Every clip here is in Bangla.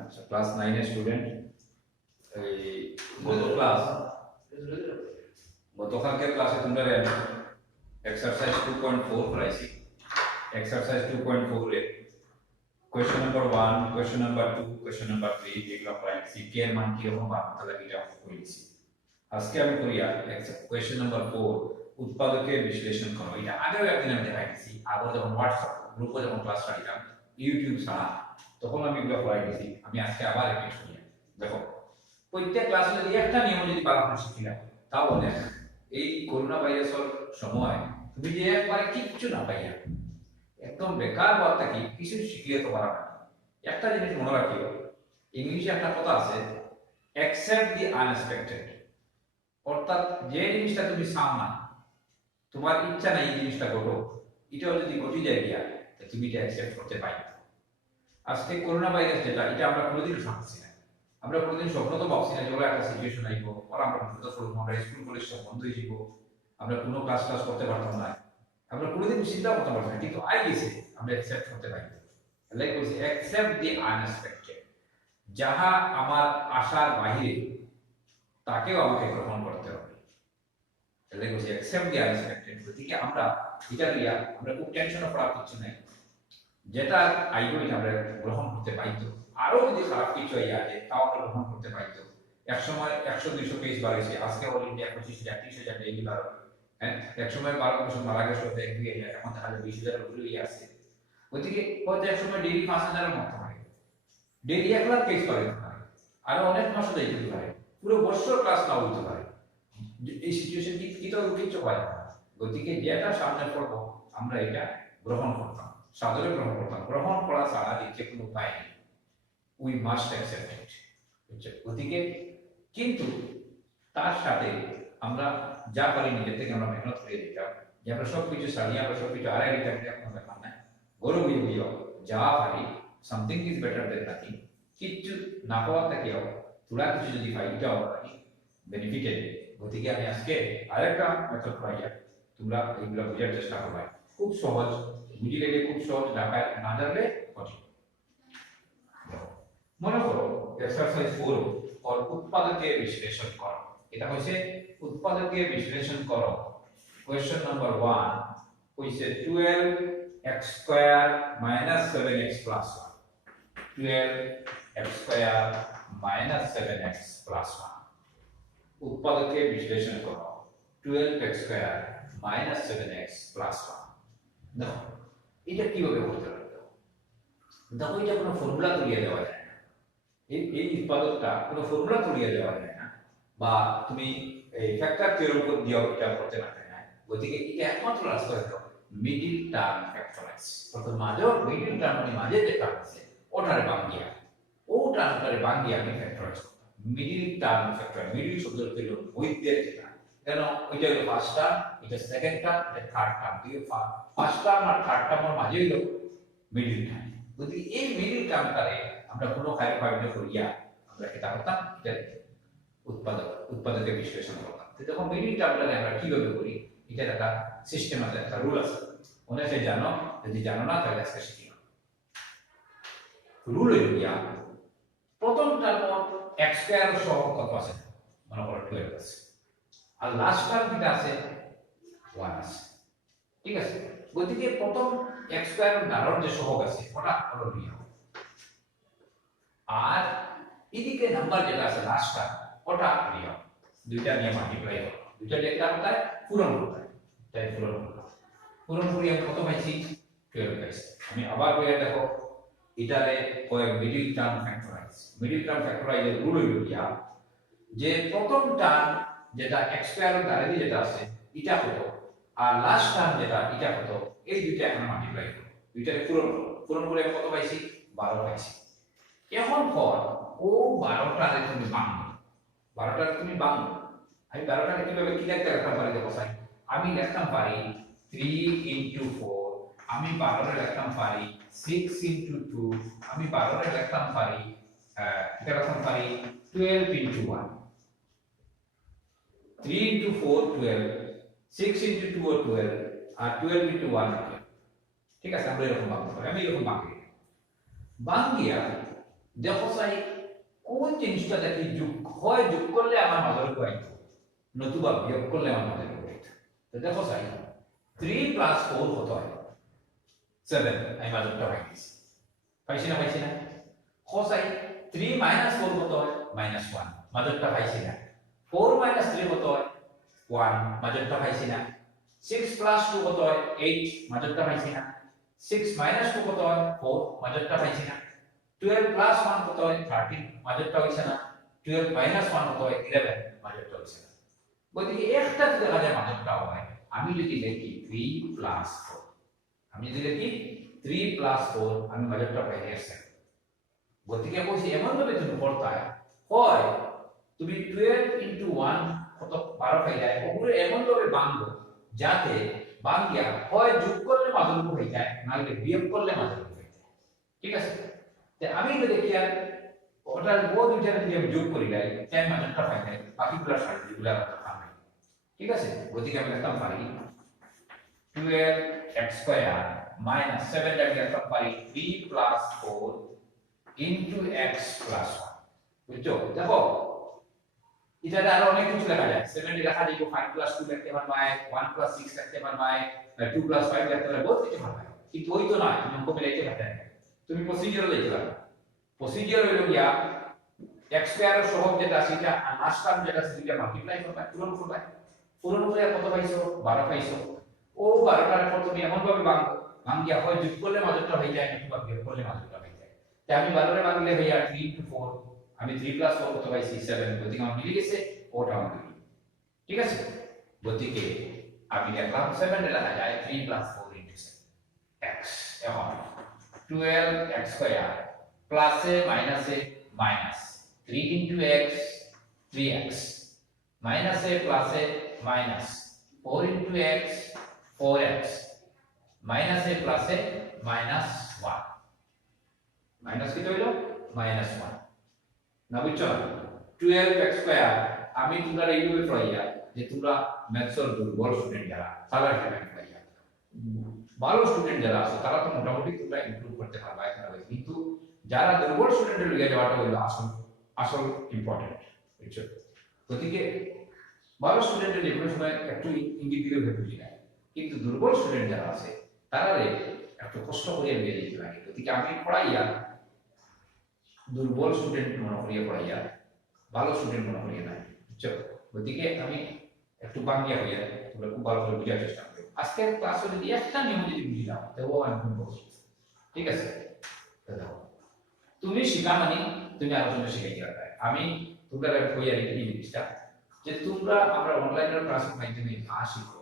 আচ্ছা ক্লাস 9 এর স্টুডেন্ট এই গত ক্লাস গতকালকের ক্লাসে তোমরা এক্সারসাইজ 2.4 করাইছি। Exercise 2.4 a question number 1, question number 2, question number 3 এগুলো করাইছি। কে এর মান কি রকম বানাতে লাগে এটা করেছি। আজকে আমি করিয়া কোয়েশ্চন নাম্বার 4 উৎপাদকের বিশ্লেষণ করো। এটা আগেও একদিন আমি দেখাইছি, আগে যখন হোয়াটসঅ্যাপ গ্রুপে যখন ক্লাস করাইতাম ইউটিউব ছাড়া, তখন আমি এগুলো করাই দিয়েছি। আমি আজকে আবার রিপিট করি। দেখো, প্রত্যেক ক্লাসে যদি একটা নিয়ম যদি বারবার শিখিলাম, তাও অনেক। এই করোনা ভাইরাসের সময় তুমি যে একবারে কিচ্ছু না পাইয়া একদম বেকার বার্তা কি কিছু শিখিয়ে তো পারা না। একটা জিনিস মনে রাখিও, ইংলিশে একটা কথা আছে, অ্যাকসেপ্ট দি আনএক্সপেক্টেড। অর্থাৎ যে জিনিসটা তুমি চাও না, তোমার ইচ্ছা নাই এই জিনিসটা ঘটো, এটাও যদি ঘটি যায় গিয়া তুমি এটা অ্যাকসেপ্ট করতে পাই। আজকে করোনা ভাইরাস যেটা, এটা আমরা কোনোদিন ভাবছি না। আমরা কোনোদিন স্বপ্ন তো ভাবছি না যে একটা সিচুয়েশন আইব আর আমরা বিপদ পড়বো, আমরা স্কুল কলেজ সব বন্ধ হয়ে যাব, আমরা কোনো ক্লাস করতে পারতাম না। আমরা কোনোদিন চিন্তা করতে পারতাম না, কিন্তু আই গেছে আমরা অ্যাকসেপ্ট করতে পারি। লাইক বলছি অ্যাকসেপ্ট দি আনএক্সপেক্টেড। যাহা আমার আশার বাহিরে, তাকেও আমাকে গ্রহণ করতে হবে। লাইক বলছি অ্যাকসেপ্ট দি আনএক্সপেক্টেড। গতিকে আমরা এটা লিয়া আমরা খুব টেনশনে পড়ার কিছু নাই। যেটা আইবো এটা আমরা গ্রহণ করতে পাইতো। আরো যদি খারাপ কিছু আইয়া আছে তাও আমরা গ্রহণ করতে পাইতো। এক সময় 100-200 কেস বাড়ছে, আজকে অল ইন্ডিয়া 25,000-30,000 ডেইলি বাড়ো। হ্যাঁ, এক সময় 12 বছর মারা গেছে, 1,000 এখন তাহলে 20,000 উপরেই আছে। ওইদিকে হয়তো এক সময় ডেইলি 5,000 মরতে পারে, ডেইলি 1 লাখ কেস পারে, আরো অনেক মাস যাইতে পারে, পুরো বছর ক্লাস না হইতে পারে। এই সিচুয়েশন কি তো কিছু হয় না। গতিকে যেটা সামনে পড়বো আমরা এটা গ্রহণ করতাম, সাদরে গ্রহণ করতাম। গ্রহণ করা ছাড়া দ্বিতীয় কোনো উপায় নেই। We must accept it. গতিকে কিন্তু তার সাথে আমরা যা পারি নিজের থেকে আমরা মেহনত করে দিতাম, যে আমরা সবকিছু ছাড়িয়ে আমরা সবকিছু আড়াই দিতাম, কোনো ব্যাপার না। গৌরব বুঝিও যা পারি, something is better then nothing. কিচ্ছু না পাওয়ার থেকেও তোরা কিছু যদি পাই, এটাও বেনিফিটেড। গতিকে আমি আজকে আরেকটা মেথড পাইয়া তোমরা এইগুলো বোঝার চেষ্টা করবে। খুব সহজ, বুঝি লেগে খুব সহজ, ঢাকায় না জানলে কঠিন। মনে করো এক্সারসাইজ 4 और उत्पादकीय विश्लेषण करो। এটা হইছে উৎপাদকীয় বিশ্লেষণ করো। কোশ্চেন নাম্বার 1 হইছে 12x square minus 7x plus 1। 12x square minus 7x plus 1 উৎপাদকীয় বিশ্লেষণ করো। 12x square minus 7x plus 1। দেখো এটা কিভাবে করতে হবে। দেখো এটা কোনো ফর্মুলা তুলিয়ে দেওয়া যায় না। এই উৎপাদকটা কোনো ফর্মুলা তুলিয়ে দেওয়া যায় না, বা তুমি এই ফ্যাক্টর থিওরেম করে দিয়েও এটা করতে পারবে না। গতিকে এটা একমাত্র রাস্তা হলো মিডল টার্ম ফ্যাক্টরাইজ। অর্থাৎ মাঝে মিডল টার্ম মানে মাঝে যে টার্ম আছে ওটারে বাঙ্গিয়া, ও টার্মটারে বাঙ্গিয়া আমি ফ্যাক্টরাইজ করব। মিডল টার্ম ফ্যাক্টরাইজ, মিডল শব্দের হলো মধ্যের যেটা, কেন ওইটা হলো ফার্স্ট টার্ম, এটা সেকেন্ড টার্ম, এটা থার্ড টার্ম। দিয়ে ফার্স্ট টার্ম আর থার্ড টার্মের মাঝে হলো মিডল টার্ম। গতিকে এই মিডল টার্মটারে আমরা কোনো কার্যকারিতা করিয়া আমরা এটা করতাম, উৎপাদকের বিশ্লেষণ করতাম। তো যখন মিডল টার্মটাকে আমরা কিভাবে করি, এটা একটা সিস্টেম আছে, একটা রুল আছে। অনেকে জানো, যদি জানো না তাহলে আজকে শিখি। রুল হইল গিয়া প্রথম টার্ম x স্কয়ার সহ কত আছে, মনে করো 12 আছে, আর লাস্ট টার্ম যেটা আছে 1 আছে। ঠিক আছে, গতিকে প্রথম x স্কয়ার দ্বারার যে সহগ আছে ওটা হলো নিয়ম, আর এদিকে নাম্বার যেটা আছে লাস্ট টার্ম ওটা নিয়ম। দুইটা নিয়ম মাল্টিপ্লাই করো, দুইটা ডেটা কোথায় পূরণ করতে হয়, তাই পূরণ করো। পূরণ করি আমি কত পাইছি 12 পাইছি। আমি আবার কইয়া দেখো এটারে কয় middle term factorise. Middle term ফ্যাক্টরাইজের রুল হইল গিয়া যে প্রথম টার্ম যেটা x স্কয়ার দ্বারা যেটা আছে এটা কত, আর লাস্ট টার্ম যেটা এটা কত, এই দুইটা এখন মাল্টিপ্লাই করো, দুইটারে পূরণ করো। পূরণ করে কত পাইছি 12 পাইছি। এখন পর ও 12টারে তুমি ভাঙো, 12টারে তুমি ভাঙো। আমি 12টারে কিভাবে কি লিখতে পারি দেখো ভাই, আমি লিখতাম পারি 3 into 4, আমি 12 এর লিখতাম পারি 6 into 2, আমি 12 এর লিখতাম পারি এটা লিখতাম পারি 12 into 1। 3 into 4 12, 6 into 2 12, আর 12 into 1 12। ঠিক আছে, আমরা এরকম ভাঙতে পারি। আমি এরকম ভাঙি, ভাঙিয়া দেখো চাই কোন জিনিসটা দেখি যোগ হয়, যোগ করলে আমার মাজলকু আইতো, নতুবা বিয়োগ করলে আমার মাজলকু আইতো। তো দেখো চাই 3 + 4 কত হয়? 7। আমি মাজলটা পাইছি, পাইছি না? চাই 3 - 4 কত হয়? -1। মাজলটা পাইছি না? 4 - 3 কত হয়? 1। মাজলটা পাইছি না? 6 + 2 কত হয়? 8। মাজলটা পাইছি না? 6 - 2 কত হয়? 4। মাজলটা পাইছি না? 12 + 1 কত হয়? 13। মাজলটা হইছে না? 12 - 1 কত হয়? 11। মাজলটা হইছে না? ওইদিকে একটা দেখা যায় মাজলটা হয়। আমি যদি লিখি 3 + 4, আমি যদি লিখি 3 + 4, আমি মাজলটা পাই গেছে। গতিকে বলছি এমন ভাবে তুমি পড়তে হয় তুমি 12 × 1 কত 12 পাই যায়, ওগুলো এমন ভাবে ভাঙবো যাতে ভাঙিয়া হয় যোগ করলে মাজলকু হয়ে যায়, নাহলে বিয়োগ করলে মাজলকু হয়ে যায়। ঠিক আছে? তে আমি তো দেখি আর ওটার দুইটা যদি আমি যোগ করি যাই, তাই মাজলটা পাই যায়, বাকিগুলো সারি যেগুলো আমরা পাই। ঠিক আছে? গতিকে আমি লিখতাম পারি 12x² - 7 আমি লিখতাম পারি 3 + 4 into x plus 1। বুঝছো? দেখো এটাতে আরো অনেক কিছু লেখা যায়। 7 লেখা যাবে 5 plus 2 লিখতে পারবা, 1 plus 6 লিখতে পারবা, 2 plus 5 লিখতে পারবা, বহুত কিছু পারবা। কিন্তু ওই তো নয়, তুমি অঙ্ক মিলাইতে পারবে না। তুমি প্রসিডিউর দেখতে পারবা। প্রসিডিউর হলো গিয়া x স্কয়ার এর সহগ যেটা সেটা আর লাস্ট টার্ম যেটা সেটা মাল্টিপ্লাই করবা, পূরণ করবা। পূরণ করে কত পাইছো? 12 পাইছো। ও 12টার পর তুমি এমন ভাবে ভাঙবো, ভাঙিয়া হয় যোগ করলে মাজলটা হয়ে যায়, অথবা বিয়োগ করলে মাজলটা হয়ে যায়। তাই আমি 12 রে ভাঙলে হইয়া 3 × 4, আমি 3 + 4 কত পাইছি? 7। গতিকে আমার মিলে গেছে, ওটা আমার মিলে। ঠিক আছে? গতিকে আমি লিখলাম 7 এর লেখা যায় 3 + 4 × 7 x। এখন 12x² প্লাসে মাইনাসে মাইনাস 3 × x 3x, মাইনাসে প্লাসে মাইনাস 4 × x 4x, মাইনাসে প্লাসে -1। মাইনাস কি হইল? -1। না বুঝছো না? 12x² আমি তোমরা এইভাবে পড়াইয়া যে তোমরা ম্যাথসের দুর্বল স্টুডেন্ট যারা তারা এখানে পড়াইয়া, ভালো স্টুডেন্ট যারা আছে তারা তো মোটামুটি তোমরা ইমপ্রুভ করতে পারবা এখানে, কিন্তু যারা দুর্বল স্টুডেন্টের লিগে যাওয়াটা হলো আসল আসল ইম্পর্টেন্ট। বুঝছো? গতিকে ভালো স্টুডেন্টের যে কোনো সময় একটু ইঙ্গিত দিলে ভেবে বুঝি না, কিন্তু দুর্বল স্টুডেন্ট যারা আছে তারা একটু কষ্ট করে লিয়ে যেতে লাগে। গতিকে আমি পড়াইয়া দুর্বল স্টুডেন্ট মনে করিয়া পড়াইয়া ভালো স্টুডেন্ট মনে করিয়া নাই। বুঝছো? গতিকে আমি একটু বাংলা হইয়া তোমরা খুব ভালো করে বোঝার চেষ্টা করো। আজকের ক্লাস যদি একটা নিয়ম যদি বুঝি নাও তবুও আমি খুব বলছি। ঠিক আছে? দেখো তুমি শিখা মানে তুমি আলোচনা শিখাইতে পারবে। আমি তোমরা কইয়া রেখে এই জিনিসটা যে তোমরা আমরা অনলাইনের ক্লাসের মাধ্যমে ভাষা শিখো।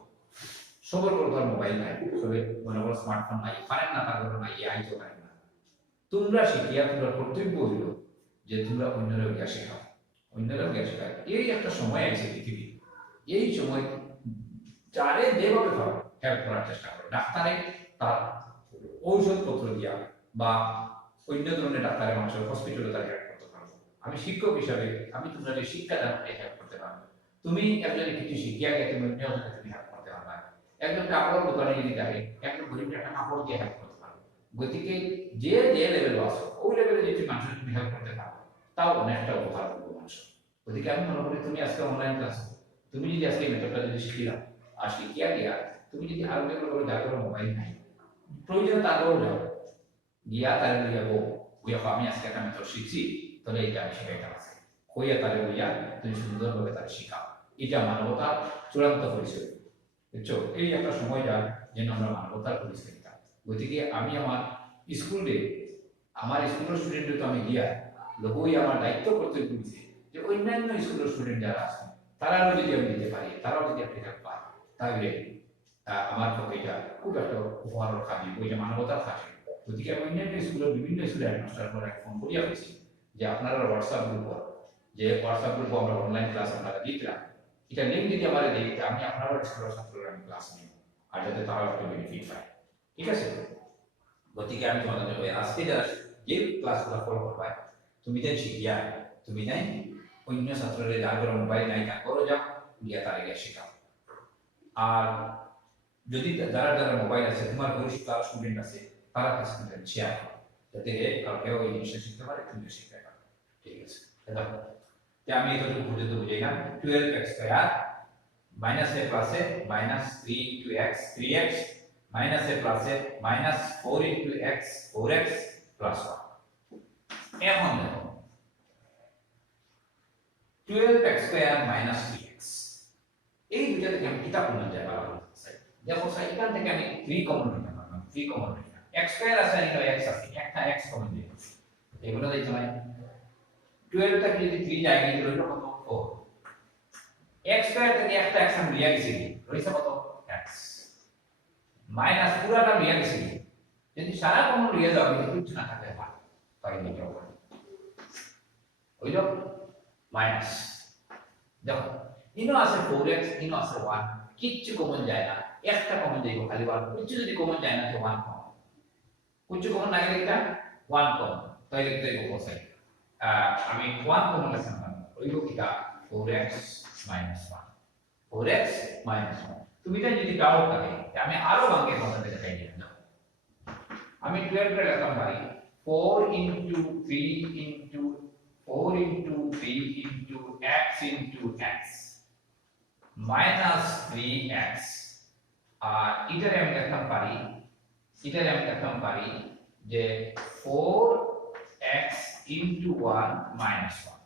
সবার বড় মোবাইল নাই, সবে মনে করো স্মার্টফোন নাই, পারেন না, তার কারণে নাই, আইতে পারেন না। তোমরা শিখিয়া তোমরা কর্তব্য হইল যে তোমরা অন্যরা জ্ঞান শেখাও, অন্যরা জ্ঞান শেখায়। এই একটা সময় আছে পৃথিবী, এই সময় যারে যেভাবে পারো হেল্প করার চেষ্টা করো। ডাক্তারে তার ঔষধপত্র দিয়া বা অন্য ধরনের ডাক্তারের মানুষের হসপিটালে তার হেল্প করতে পারবো। আমি শিক্ষক হিসাবে আমি তোমরা যে শিক্ষা দান হেল্প করতে পারবো। তুমি একজনে কিছু শিখিয়া গিয়ে তুমি অন্যজনকে তুমি হেল্প করতে পারবা। একজন কাপড় দোকানে যদি থাকে, একজন গরিব একটা কাপড় দিয়ে হেল্প করতে পারবো। গতিকে যে যে লেভেল আছে ওই লেভেলে যদি মানুষের তুমি হেল্প করতে পারো তাও অনেকটা উপকার করবো মানুষ। গতিকে আমি মনে করি তুমি আজকে অনলাইন ক্লাস, তুমি যদি আজকে মেথডটা যদি শিখিলাম আর শিখিয়া গিয়া তুমি যদি আরো যেগুলো করে যার কোনো মোবাইল নাই, প্রয়োজন তারপরেও যাও গিয়া তার যাবো ওই আমি আজকে একটা মেথড শিখছি, তাহলে এটা আমি শিখাইতে আছে হইয়া তারে হইয়া তুমি সুন্দরভাবে তার শিখাও। এটা মানবতার চূড়ান্ত পরিচয়। বুঝছো? এই একটা সময় যাক যেন আমরা মানবতার পরিচয় দিতাম। গতিকে আমি আমার স্কুলে আমার স্কুলের স্টুডেন্টদের তো আমি গিয়া লোকই আমার দায়িত্ব করতে বলছি যে অন্যান্য স্কুলের স্টুডেন্ট যারা আছে তারাও যদি আমি দিতে পারি, তারাও যদি আপনি হেল্প পায়, তাহলে আমার পক্ষে এটা খুব একটা উপহার খাবি, ওইটা মানবতার থাকে। গতিকে আমি অন্যান্য স্কুলের বিভিন্ন স্কুলের হেডমাস্টার করে ফোন করিয়া পেয়েছি যে আপনারা হোয়াটসঅ্যাপ গ্রুপ, যে হোয়াটসঅ্যাপ গ্রুপ আমরা অনলাইন ক্লাস আপনারা দিতাম, এটা লিঙ্ক যদি আমার দিই আমি আপনারও স্কুলের ছাত্ররা আমি ক্লাস নিই, আর যাতে তারাও একটা বেনিফিট পায়। ঠিক আছে? গতিকে আমি তোমাদের আজকে যারা যে ক্লাসগুলো ফলো করবা তুমি তাই শিখিয়া তুমি তাই অন্য ছাত্রদের যার কোনো মোবাইল নাই তা করো, যাও গিয়া তারা গিয়ে শেখাও। আর যদি যারা যারা মোবাইল আছে তোমার পরিচিত স্টুডেন্ট আছে তারা কাছে শেয়ার করো। যাতে কালকেও এই জিনিসটা শিখতে পারে, তুমিও শিখতে পারো। ঠিক আছে, দেখো আমি এতটুকু পর্যন্ত বুঝাইলাম। 12x square minus a plus a minus 3 into x 3x minus a plus a minus 4 into x 4x plus 1। এখন দেখো 12x স্কয়ার মাইনাস 3x, এই দুইটা থেকে আমি কিটা কমন যায় বলা চাই। দেখো এখান থেকে আমি 3 কমন নিতে পারলাম, 3 কমন নিলাম, x স্কয়ার আছে আর x আছে, একটা x কমন দিয়ে এগুলো দিতে হয়। 12 থেকে যদি 3 যায় তাহলে হলো কত 4, x স্কয়ার থেকে একটা x আমি লিয়ে গেছি, রইছে কত x মাইনাস পুরাটা লিয়ে গেছি, যদি সারা কমন লিয়ে যাও কিন্তু কিছু না থাকে না তাই নিতে হবে, হইল মাইনাস। দেখো ইনো আছে 4x, ইনো আছে 1, কিচ্ছু কমন যায় না, একটা কমন যাইব খালি 1, কিছু যদি কমন যায় না তো 1 কমন, কিছু কমন না গেলে এটা 1 কমন, তাই লিখতে হইব কোসাইন। আমি 1 কমন লিখলাম, হইব কিটা 4x minus 1, 4x minus 1। তুমি এটা যদি ডাউট থাকে আমি আরো ভাঙে তোমাদের দেখাই দিলাম। আমি 12 এর লিখলাম ভাই 4 into 3 into 4 into 3 into x into x minus 3x, আর এটারে আমি লিখতাম পারি যে 4x into 1 minus 1,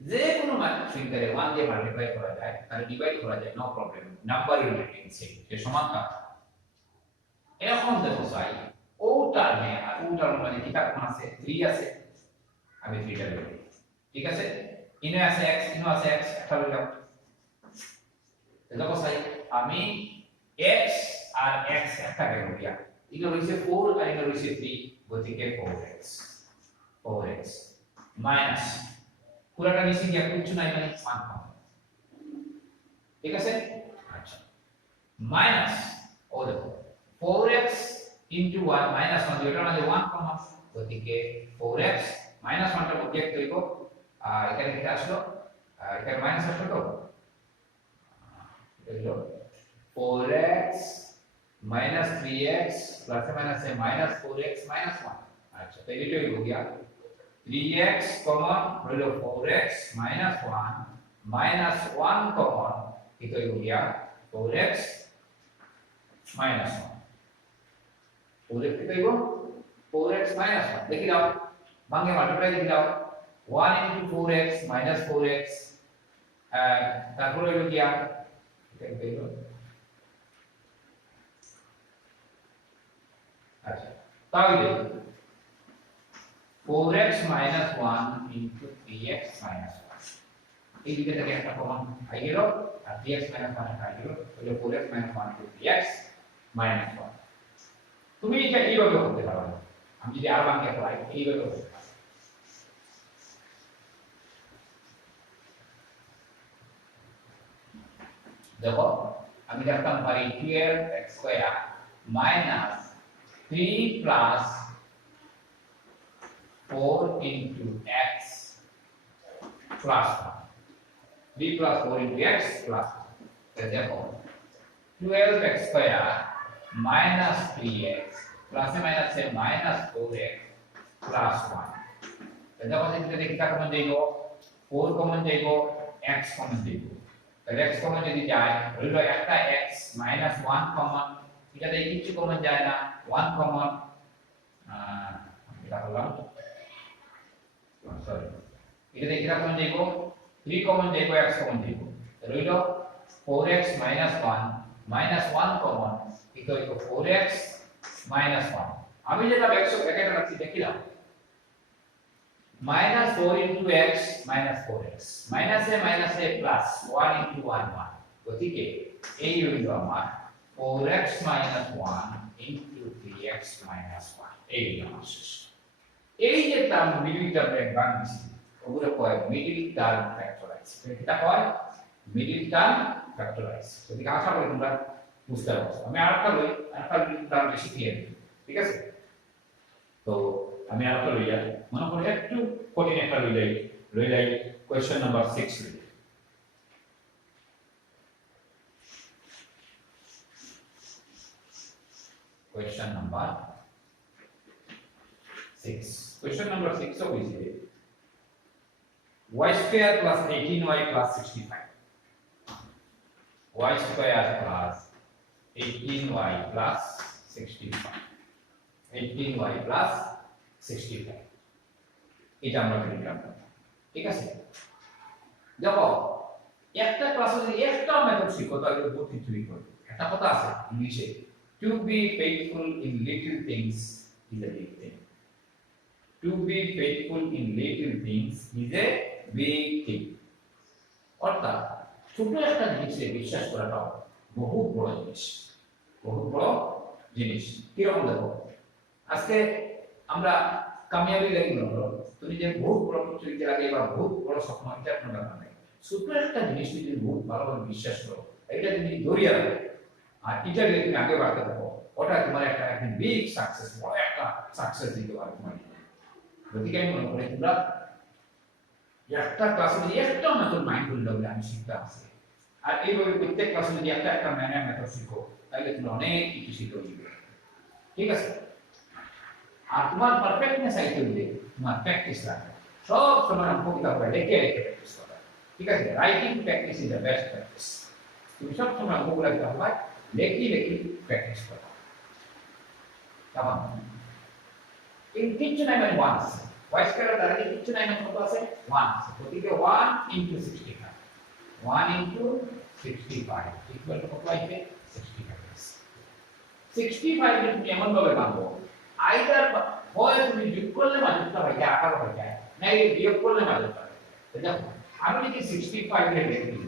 যে কোনো সংখ্যারে 1 দিয়ে মাল্টিপ্লাই করা যায় আর ডিভাইড করা যায়, নো প্রবলেম, নাম্বার রিলেটিং সে সমান থাকে। এখন দেখো চাই ও টার্মে আর ও টার্ম মানে কি কোন আছে 3 আছে, আমি 3 টা লিখি, ঠিক আছে, ইনে আছে x, ইনো আছে x, একটা লিখলাম। দেখো চাই আমি x আর x একটা গেল গিয়া, ইনো হইছে 4 আর ইনো হইছে 3, গতিকে 4x মাইনাস পুরাটা নিচে গিয়া কিছু নাই মানে 1 পাবো, ঠিক আছে। আচ্ছা মাইনাস ও দেখো 4x into 1 minus 1, এটার মধ্যে 1 কমন, গতিকে 4x minus 1 টা প্রত্যেক তৈব, এখানে কি আসলো, এখানে মাইনাস আসলো তো হলো 4x minus 3x plus minus a minus 4x minus 1। আচ্ছা তো এটা হইব গিয়া 3x কমন হলো 4x minus 1 minus 1 কমন, এটা হইব গিয়া 4x minus 1, 4x কি হইব 4x minus 1, দেখি দাও ভাঙে মাল্টিপ্লাই দেখি দাও 1 into 4x minus 4x, তারপর হইল গিয়া এটা হইল, আচ্ছা তাহলে 4x minus 1 into 3x minus 1, এই দুটো থেকে একটা কমন আই গেল আর 3x minus 1 একটা আই গেল, তাহলে 4x minus 1 into 3x minus 1। তুমি এটা এইভাবে করতে পারো, আমি যদি আর ভাঙে করাই এইভাবে করতে পারো। দেখো আমি লিখতাম পারি 12x square minus 3 plus 4 into x plus 1, 3 plus 4 into x plus 1, দেখো 12x square minus 3x plus এ minus এ minus 4x plus 1, দেখো এখানে কি কমন যাইব 4 কমন যাইব, x কমন যাইব, তাহলে x কমন যদি যায় হইলো একটা x minus 1 কমন, এটাতে কিছু কমন যায় না 1 কমন, এটা হলো সরি এটাতে কি কমন যাইব 3 কমন যাইব, x কমন যাইব, তাহলে হইলো 4x minus 1 minus 1 কমন, এটা হইলো 4x minus 1। আমি যেটা ব্র্যাকেট রাখছি দেখি দাও minus 4 into x minus 4x minus a plus 1 into 1 1, গতিকে এই হইলো আমার 4x minus 1 into 3x minus 1, এই হইলো আমার শেষ। এই যে টার্ম মিডল টার্মে বাংলাদেশি ওগুলো কয় মিডল টার্ম ফ্যাক্টরাইজ, এটা কয় মিডল টার্ম ফ্যাক্টরাইজ, যদি আশা করি তোমরা বুঝতে পারছো। আমি আরেকটা মিডল টার্ম বেশি দিয়ে দিই, ঠিক আছে। তো আমি আরেকটা লই যাই, মনে করি একটু কঠিন একটা লই যাই কোশ্চেন নাম্বার 6 লই যাই। Question number 6. Question number 6 of is y square plus 18y plus 65. Y square plus 18y plus 65. 18y plus 65. এটা আমরা লিখলাম, ঠিক আছে। দেখো একটা ক্লাসে যদি একটা মেথড শিখো তাহলে বহুত কিছুই করবে। একটা কথা আছে ইংলিশে, to be faithful in little things is a big thing. To be faithful in little things is a big thing. অর্থাৎ ছোট একটা জিনিসে বিশ্বাস করাটা বহু বড় জিনিস, বহু বড় জিনিস। কিরকম দেখো, আজকে আমরা কামিয়াবি লাগি মনে করো, তুমি যে বহুত বড় কিছু দিতে লাগে বা বহুত বড় স্বপ্ন, এটা কোনো ব্যাপার নাই। ছোট একটা জিনিস যদি বহুত ভালোভাবে বিশ্বাস করো, এটা যদি দরিয়া লাগে আর এটা যদি তুমি আগে বাড়তে থাকো, ওটা তোমার একটা একদিন বিগ সাকসেস, বড় একটা সাকসেস দিতে পারে তোমার। গতিকে আমি মনে করি তোমরা একটা ক্লাসে যদি একটা মেথড মাইন্ড করে লাগলে আমি শিখতে আসি, আর এইভাবে প্রত্যেক ক্লাসে যদি একটা একটা মেথড শিখো, তাহলে তুমি অনেক কিছু শিখে যাবে, ঠিক আছে। আর তোমার পারফেক্টনেস আইতে হলে তোমার প্র্যাকটিস লাগবে। সব সময় কবিতা পড়ে লিখে লিখে প্র্যাকটিস করবে, ঠিক আছে। Writing practice is the best practice. তুমি সব সময় বইগুলো লিখতে হবে, লেখি লেখি প্র্যাকটিস করবে। কেমন? এই কিচ্ছু নাই মানে ওয়ান্স y স্কয়ারের দ্বারা কিচ্ছু নাই মানে কত আছে? 1 আছে। গতিকে 1 ইনটু 65, 1 ইনটু 65 ইকুয়াল টু কত আসবে? 65। 65 কে তুমি এমন ভাবে ভাঙবো, আইদার হয় তুমি যোগ করলে মাঝেরটা হয়ে যায়, আকার হয়ে যায়, নাই বিয়োগ করলে মাঝেরটা হয়ে যায়। দেখো আমি যদি 65 এর লিখি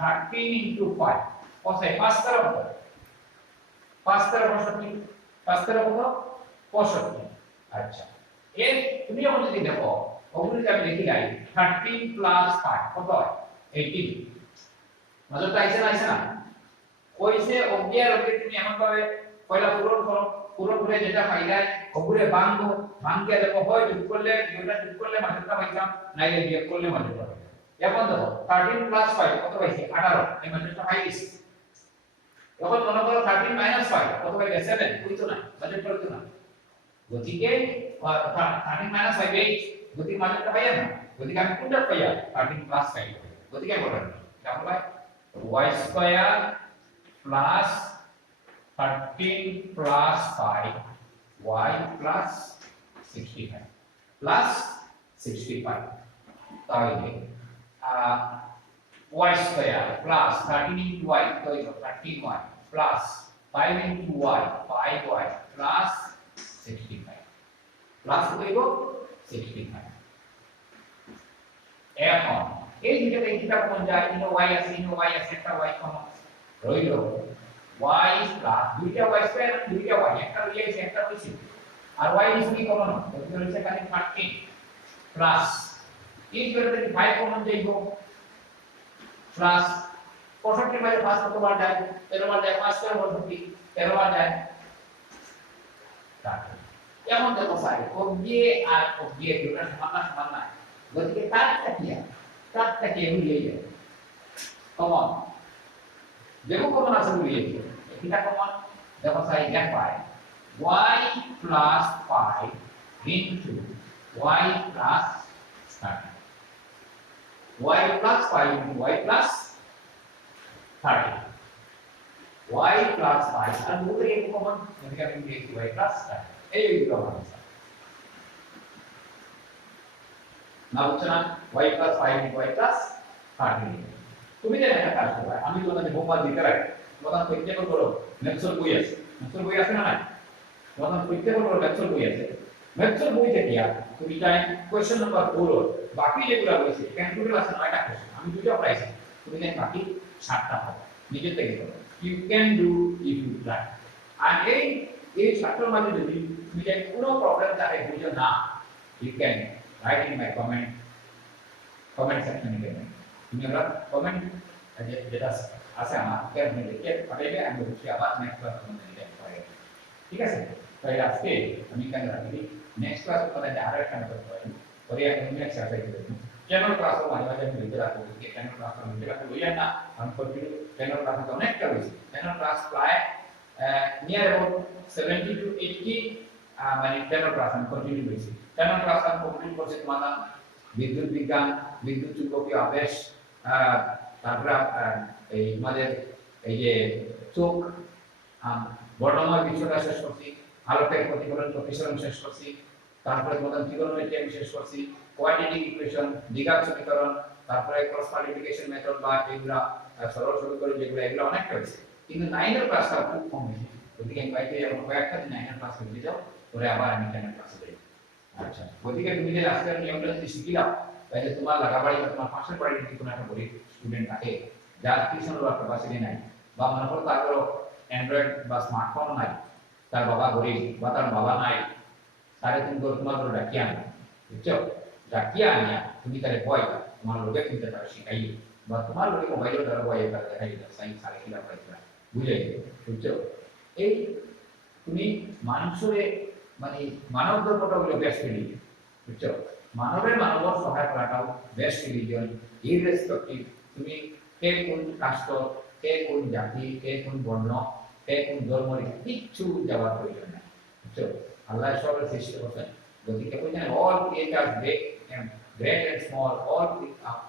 13 ইনটু 5 কত হয়? 5 দ্বারা কত? 5 দ্বারা 65, 5 দ্বারা কত? 65। আচ্ছা, এর তুমি যখন যদি দেখো ওগুলো আমি লিখি নাই 13 প্লাস 5 কত হয়? 18। মাঝেরটা আইছে না? আইছে না? কইছে অজ্ঞার অজ্ঞে তুমি এমন ভাবে পয়লা পূরণ করো, পূরণ করে যেটা পাই যায় ওগুলো ভাঙবো, ভাঙকে দেখো হয় যোগ করলে দুইটা যোগ করলে মাঝেরটা পাইতাম, নাইলে বিয়োগ করলে মাঝেরটা পাইতাম। এখন দেখো 13 প্লাস 5 কত পাইছে? 18, এই মাঝেরটা পাই গেছি। এখন মনে করো 13 মাইনাস 5 কত পাইবে? 7, কইতো না, মাঝেরটা হইতো না। গতিকে 13 মাইনাস 5 8, গতিকে মাঝেরটা পাইয়া না, গতিকে আমি কোনটা পাইয়া? 13 প্লাস 5। গতিকে বলেন কেমন হয়? y square plus 13 plus 5 y plus 65 plus 65 তাহলে y square plus 13 into y তো 13y plus 5 into y 5y plus 65 plus কত হইব? 65। এখন এই দুইটা এই দুইটা কমন যায়, ইনো y আছে, ইনো y আছে, একটা y কমন রইল। y plus দুইটা y স্কয়ার দুইটা y, একটা রইছে একটা রইছে, আর y ইজ কি কমন? তো রইছে খালি 13 প্লাস এই করে 5 কমন যাইবো প্লাস 65 বাই 5 কতবার যায়? 13 বার যায়, 5 স্কয়ার 65, 13 বার যায়। তাহলে এমন দেখো স্যার অজ্ঞে আর অজ্ঞে দুটো সমান না, গতিকে তারটা কি মিলিয়ে যায় কমন। দেখো কমন আছে মিলিয়ে যায়, এটা কমন। দেখো স্যার এটা পাই y plus 5 into y plus 30, y plus 5 into y plus 30, y plus 5 আর দুটো এই কমন, গতিকে আমি লিখি y plus 30। এই দুটো কমন আছে না, বুঝছো না? y plus 5 into y plus 30। তুমি জানো একটা কাজ করবে, আমি তোমাদের হোমওয়ার্ক দিতে রাখি, তোমাদের প্রত্যেক করো ম্যাথসের বই আছে, ম্যাথসের বই আছে না? না, তোমাদের প্রত্যেক করো ম্যাথসের বই আছে। ম্যাথসের বই থেকে তুমি টাইম কোশ্চেন নাম্বার 4 বাকি যেগুলো রয়েছে ক্যালকুলেটর আছে 9টা কোশ্চেন, আমি দুটো পাইছি, তুমি দেখ বাকি 7টা হবে, নিজে থেকে করো। You can do if you try. আর এই 7টার মধ্যে যদি তুমি যে কোনো প্রবলেম থাকে বুঝো না, you can write in my comment সেকশনে গিয়ে তুমি আমরা কমেন্ট যেটা আছে আমার ক্যালকুলেটরে লিখে পাঠাইবে, আমি বলছি আবার নেক্সট ক্লাস তোমাদের লিখে পাঠাইবে, ঠিক আছে। তাই আজকে আমি কেন রাখি, নেক্সট ক্লাস তোমাদের আরো একটা মেথড পড়াই, পরে আমি এক্সারসাইজ দেব। চ্যানেল ক্লাস মাঝে মাঝে আমি লিখে রাখবো, যে চ্যানেল ক্লাস আমি লিখে রাখবো লইয়া না, আমি কন্টিনিউ চ্যানেল ক্লাস অনেকটা হয়েছে। চ্যানেল ক্লাস প্রায় নিয়ার অ্যাবাউট 70 to 80 মানে 10 ক্লাস আমি কন্টিনিউ করেছি 10 ক্লাস আমি কমপ্লিট করছি তোমার বিদ্যুৎ বিজ্ঞান বিদ্যুৎ চুম্বকীয় আবেশ তারপরে এই আমাদের এই যে চোখ বর্ণময় বিষয়টা শেষ করছি আলোকের প্রতিফলন প্রতিসরণ শেষ করছি তারপরে তোমাদের ত্রিকোণমিতি আমি শেষ করছি কোয়াড্রেটিক ইকুয়েশন দ্বিঘাত সমীকরণ তারপরে ক্রস মাল্টিপ্লিকেশন মেথড বা এগুলা সরল সমীকরণ যেগুলো এগুলো অনেকটা হয়েছে কিন্তু 9 এর ক্লাসটা খুব কম হয়েছে ওদিকে আমি বাইরে যখন কয়েকটা দিন 9 এর ক্লাস করে যাও পরে আবার আমি 10 এর ক্লাসে যাই আচ্ছা ওদিকে তুমি যে আজকের নিয়মটা যদি শিখিলাম তাহলে তোমার লাগাবাড়ি বা তোমার পাশের বাড়ির যদি কোনো একটা গরিব স্টুডেন্ট থাকে যার টিউশন বা ক্যাপাসিটি নাই বা মনে করো তার অ্যান্ড্রয়েড বা স্মার্টফোন নাই তার বাবা গরিব বা তার বাবা নাই তারে তুমি তোমার ডাকিয়ে আনো বুঝছো ডাকিয়ে আনিয়া তুমি তারে বয় তোমার লোকে কিন্তু তারা শিখাই বা তোমার লোকে মোবাইলেও তারা বয় তারা দেখাই দিল সাইন সাড়ে কিলা পাইছিলা বুঝে বুঝছো এই তুমি মানুষের মানে মানব ধর্মটা হলো বেস্ট রিলিজিয়ন বুঝছো মানবের মানবর সহায় করাটাও বেস্ট রিলিজিয়ন ইররেসপেক্টিভ তুমি কে কোন কাস্ট কে কোন জাতি কে কোন বর্ণ কে কোন ধর্ম কিচ্ছু যাওয়ার প্রয়োজন নাই বুঝছো আল্লাহ সবার সৃষ্টি করছেন গতিকে বলছেন all creators great and small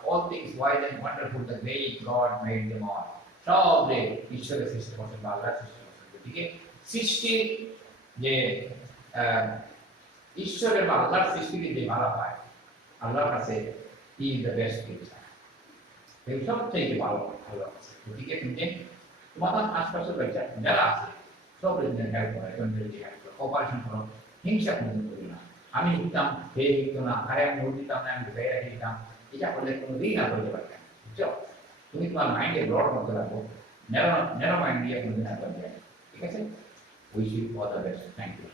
all things wise and wonderful the great God made them all সব রে ঈশ্বরের সৃষ্টি করছেন বা আল্লাহ সৃষ্টি করছেন গতিকে সৃষ্টি যে ঈশ্বরের বা আল্লাহর সৃষ্টিকে যে ভালো পায় আল্লাহর কাছে he is the best teacher এই সব থেকে ভালো আল্লাহর কাছে গতিকে তুমি তোমার আশপাশের বাচ্চা যারা আছে সব রেজিমেন্ট হেল্প করে কমিউনিটি হেল্প করে কোঅপারেশন করো হিংসা কোনো করি না আমি দিতাম হে দিত না আরে আমি ওর দিতাম না আমি ভেয়ে রেখে দিতাম এটা করলে কোনো দিন না করতে পারতাম বুঝছো তুমি তোমার মাইন্ডে ব্রড করতে রাখবো ন্যারো মাইন্ড দিয়ে কোনো দিন আর করতে ঠিক আছে wish you all the best thank you